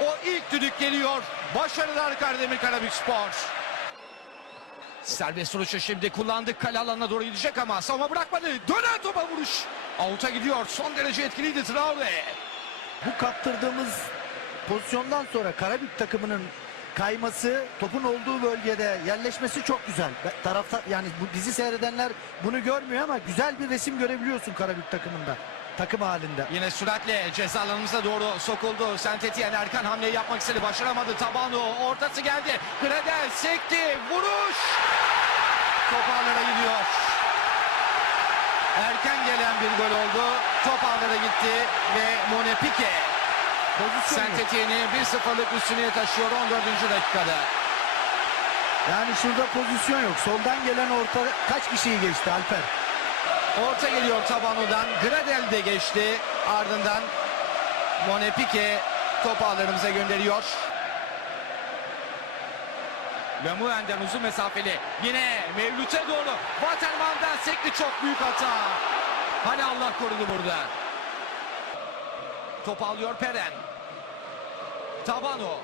O ilk düdük geliyor. Başarılar Karademir Karabükspor. Serbest vuruşu şimdi kullandık. Kale alanına doğru gidecek ama savunma bırakmadı. Dönen topa vuruş. Avuta gidiyor. Son derece etkiliydi Traore. Bu kaptırdığımız pozisyondan sonra Karabük takımının kayması, topun olduğu bölgede yerleşmesi çok güzel. Tarafta yani bu bizi seyredenler bunu görmüyor ama güzel bir resim görebiliyorsun Karabük takımında. Takım halinde. Yine süratle ceza alanımıza doğru sokuldu. Sentetiyen Erkan hamleyi yapmak istedi. Başaramadı. Tabano ortası geldi. Gradel sekti. Vuruş. Top ağlara gidiyor. Erken gelen bir gol oldu. Top ağlara gitti ve Monepike. Sentetiyen'i 1-0'lık üstünlüğe taşıyor 14. dakikada. Yani şurada pozisyon yok. Soldan gelen orta kaç kişiyi geçti Alper? Orta geliyor Tabano'dan. Gradel de geçti. Ardından Monepike top ağlarımıza gönderiyor. Lemuen'den uzun mesafeli. Yine Mevlüt'e doğru. Waterman'dan sekti çok büyük hata. Hani Allah korudu burada. Top alıyor Peren. Tabano.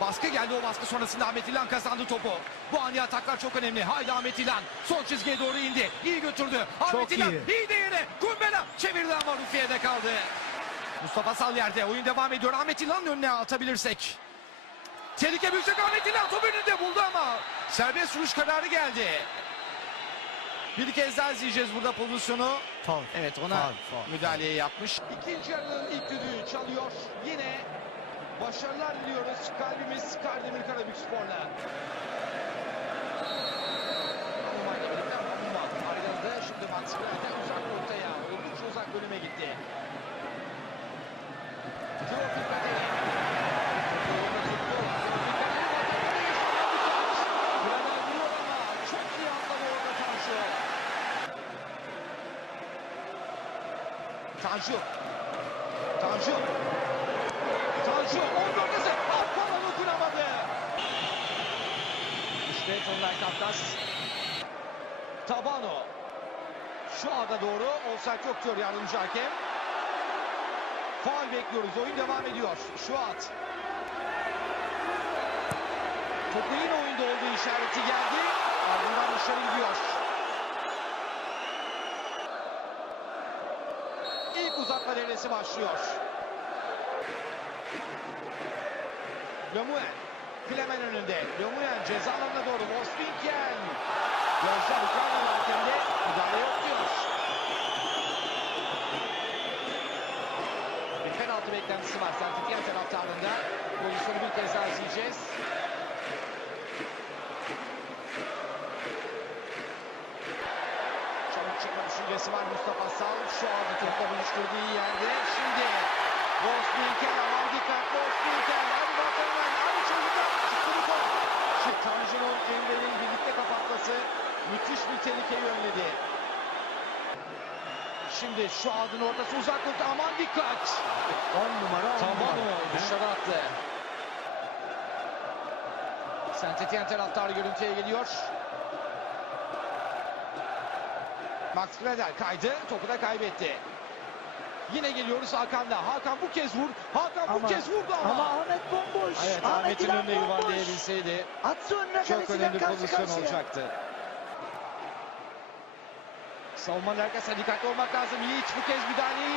Baskı geldi o baskı sonrasında Ahmet İlhan kazandı topu. Bu ani ataklar çok önemli. Haydi Ahmet İlhan son çizgiye doğru indi. İyi götürdü. Ahmet Çok İlhan iyi. iyi de yine. Kumbela çevirdi ama Rufiye'de kaldı. Mustafa Sal yerde. Oyun devam ediyor. Ahmet İlhan'ın önüne atabilirsek. Tehlike büyüyecek Ahmet İlhan top önünde buldu ama serbest vuruş kararı geldi. Bir kez daha izleyeceğiz burada pozisyonu. Faul. Evet ona Faul, faul. müdahaleyi yapmış. İkinci yarının ilk düdüğü çalıyor. Yine başarılar diliyoruz. Kalbimiz Kardemir Karabükspor'la. Numarayla Granit'e uzak noktaya. Oldukça uzak bölüme gitti. Teofil Kader'i. Tanju. Tanju. Tanju. Onun ortası. Akbaba dokunamadı. İşte Tonlay Kafkas. Tabano. Şu anda doğru. Offside yok diyor yardımcı hakem. Faul bekliyoruz. Oyun devam ediyor. Şu at. Topu yine oyunda olduğu işareti geldi. Ardından dışarı gidiyor. İlk uzatma devresi başlıyor. Lemuen. Klemen önünde. Lemuen ceza alanına doğru. Vosvinken. Gözler Ukraynalı hakemde. Müdahale yok diyor. Bir penaltı Santifiyen taraftarında. Pozisyonu bir kez daha izleyeceğiz. Çabuk çıkma düşüncesi var Mustafa Sal. Şu anda topla buluşturduğu yerde. Şimdi Bosniaken aman dikkat Bosniaken. Hadi bakalım. Hadi çocuklar. Çıktı bu top. Tanju'nun Emre'nin birlikte kapatması müthiş bir tehlikeyi önledi. Şimdi şu aldın ortası uzak nokta. Aman dikkat. 10 numara 10 Tamam numara. o dışarı attı. Saint Etienne taraftarı görüntüye geliyor. Max Gradel kaydı. Topu da kaybetti. Yine geliyoruz Hakan'la. Hakan bu kez vur. Hakan bu Ama, kez vurdu ama. ama Ahmet bomboş. Evet Ahmet Ahmet'in İlhan önüne yuvarlayabilseydi Atsa önüne çok önemli karşı pozisyon karşıya. olacaktı. Savunmanın arkasına dikkatli olmak lazım. Yiğit bu kez müdahaleyi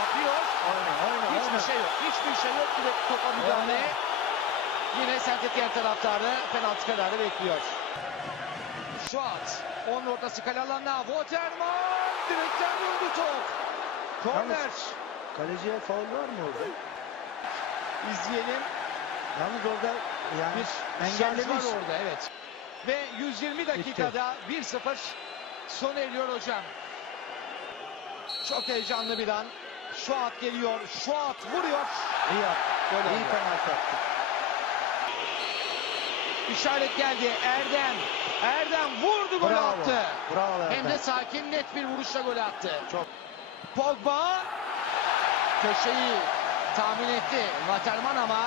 yapıyor. Oyna oyna Hiçbir oyna. şey yok. Hiçbir şey yok. De topa müdahale. Yine Saint Etienne taraftarı penaltı kararı bekliyor. Şuat. Onun ortası kale alanına. Waterman. Direkten vurdu top. Korner. Kaleciye faul var mı orada? İzleyelim. Yalnız orada yani Bir engellemiş. orada evet. Ve 120 dakikada 1-0 sona eriyor hocam. Çok heyecanlı bir an. Şuat geliyor. Şuat vuruyor. İyi yaptı. Gol İyi penaltı attı. İşaret geldi. Erdem. Erdem vurdu gol Bravo. attı. Bravo Hem de Erdem. sakin net bir vuruşla gol attı. Çok. Pogba köşeyi tahmin etti. Waterman ama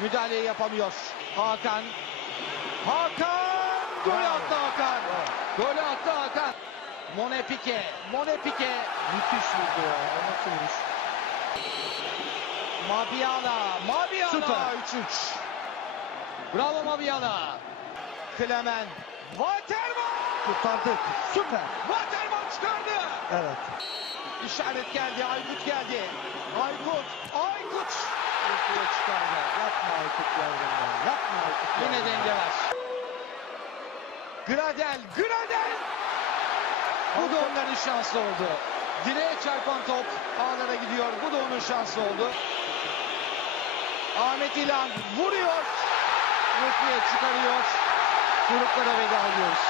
müdahaleyi yapamıyor. Hakan. Hakan! Gol Bravo. attı Hakan. Bravo. Gol attı Hakan. Monepike. Monepike. Müthiş vurdu ya. Nasıl vuruş? Mabiala. Mabiala Süper. 3-3. Bravo Mabiala. Klemen. Waterman. Kurtardık. Süper. Waterman çıkardı. Evet. İşaret geldi. Aykut geldi. Aykut. Aykut. Ortaya çıkardı. Yapma Aykut yavrum ya. Yapma Aykut Yine yavrum denge ya. var. Gradel. Gradel. Bu da onların şansı oldu. Direğe çarpan top ağlara gidiyor. Bu da onun şansı oldu. Ahmet İlhan vuruyor. Rıfı'ya çıkarıyor. Gruplara veda ediyoruz.